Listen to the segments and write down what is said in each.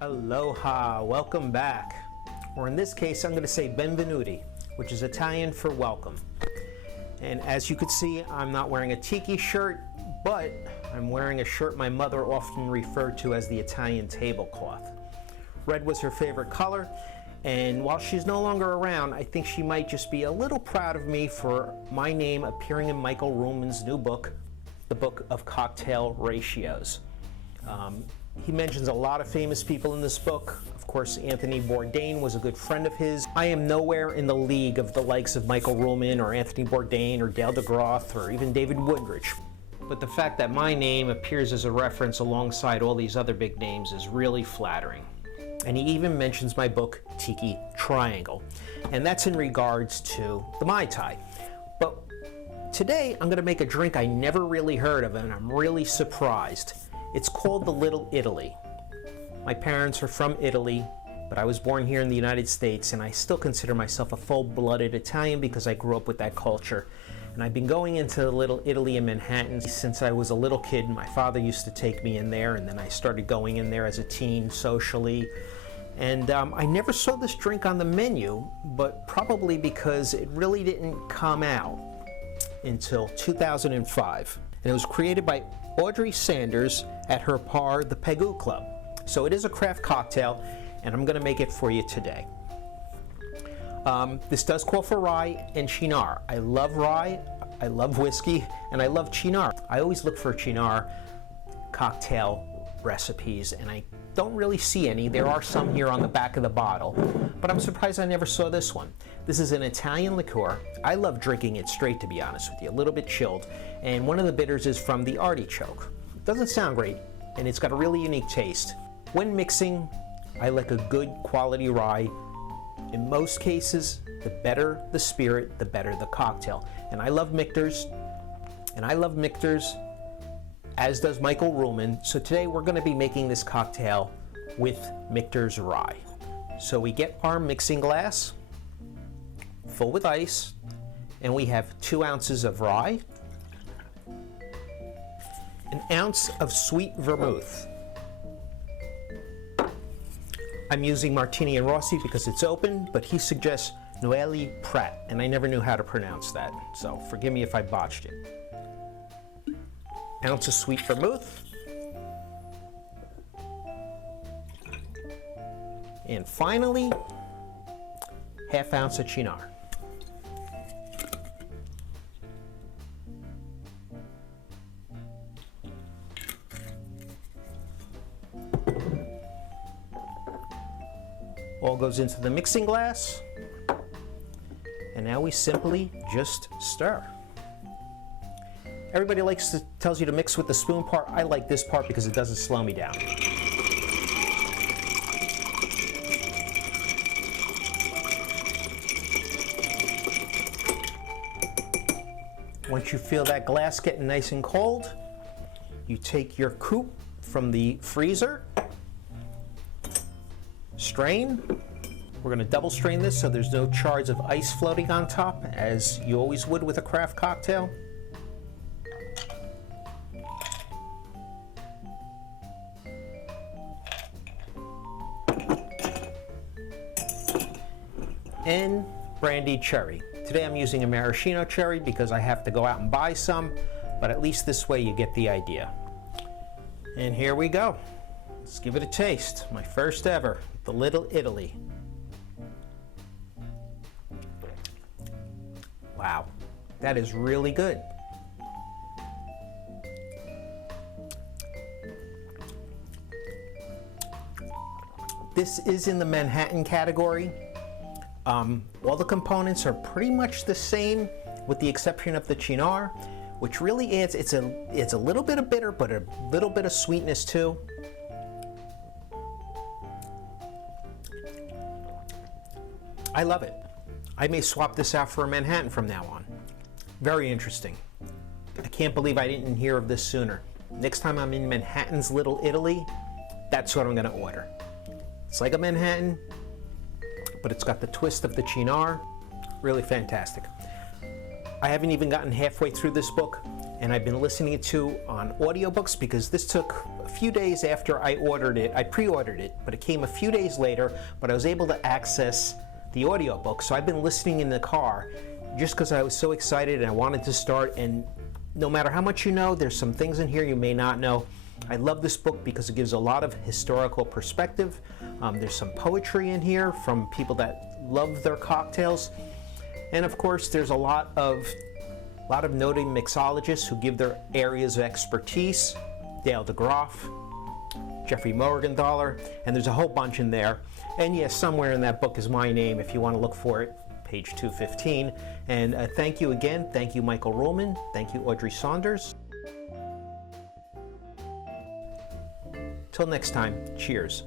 Aloha, welcome back. Or in this case, I'm going to say benvenuti, which is Italian for welcome. And as you can see, I'm not wearing a tiki shirt, but I'm wearing a shirt my mother often referred to as the Italian tablecloth. Red was her favorite color, and while she's no longer around, I think she might just be a little proud of me for my name appearing in Michael Ruhlman's new book, The Book of Cocktail Ratios. He mentions a lot of famous people in this book. Of course, Anthony Bourdain was a good friend of his. I am nowhere in the league of the likes of Michael Ruhlman or Anthony Bourdain or Dale DeGroff or even David Woodridge. But the fact that my name appears as a reference alongside all these other big names is really flattering. And he even mentions my book, Tiki Triangle. And that's in regards to the Mai Tai. But today, I'm going to make a drink I never really heard of, and I'm really surprised. It's called the Little Italy. My parents are from Italy, but I was born here in the United States, and I still consider myself a full-blooded Italian because I grew up with that culture. And I've been going into the Little Italy in Manhattan since I was a little kid. My father used to take me in there, and then I started going in there as a teen socially. And I never saw this drink on the menu, but probably because it really didn't come out until 2005. And it was created by Audrey Sanders at her bar, the Pegu Club. So it is a craft cocktail, and I'm going to make it for you today. This does call for rye and Cynar. I love rye, I love whiskey, and I love Cynar. I always look for Cynar cocktail recipes, and I don't really see any. There are some here on the back of the bottle, but I'm surprised I never saw this one. This is an Italian liqueur. I love drinking it straight, to be honest with you, a little bit chilled. And one of the bitters is from the artichoke. It doesn't sound great, and it's got a really unique taste. When mixing, I like a good quality rye. In most cases, the better the spirit, the better the cocktail. And I love Michter's, as does Michael Ruhlman. So today we're going to be making this cocktail with Michter's rye. So we get our mixing glass full with ice, and we have 2 ounces of rye, an ounce of sweet vermouth. I'm using Martini and Rossi because it's open, but he suggests Noelli Pratt, and I never knew how to pronounce that, so forgive me if I botched it. Ounce of sweet vermouth. And finally, ½ ounce of Cynar. All goes into the mixing glass, and now we simply just stir. Everybody tells you to mix with the spoon part. I like this part because it doesn't slow me down. Once you feel that glass getting nice and cold, you take your coupe from the freezer, strain. We're going to double strain this so there's no shards of ice floating on top, as you always would with a craft cocktail. And brandied cherry. Today I'm using a maraschino cherry because I have to go out and buy some, but at least this way you get the idea. And here we go. Let's give it a taste. My first ever, the Little Italy. Wow, that is really good. This is in the Manhattan category. All the components are pretty much the same with the exception of the Cynar, which really adds, it's a little bit of bitter, but a little bit of sweetness too. I love it. I may swap this out for a Manhattan from now on. Very interesting. I can't believe I didn't hear of this sooner. Next time I'm in Manhattan's Little Italy, that's what I'm going to order. It's like a Manhattan, but it's got the twist of the Cynar. Really fantastic. I haven't even gotten halfway through this book, and I've been listening to on audiobooks because this took a few days after I ordered it. I pre-ordered it, but it came a few days later, but I was able to access the audiobook. So I've been listening in the car just because I was so excited and I wanted to start. And no matter how much you know, there's some things in here you may not know. I love this book because it gives a lot of historical perspective. There's some poetry in here from people that love their cocktails. And of course, there's a lot of noted mixologists who give their areas of expertise. Dale DeGroff, Jeffrey Morgenthaler, and there's a whole bunch in there. And yes, somewhere in that book is my name if you want to look for it, page 215. And thank you again. Thank you, Michael Ruhlman. Thank you, Audrey Saunders. Till next time, cheers.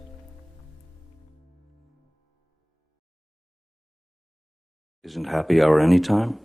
Isn't happy hour any time?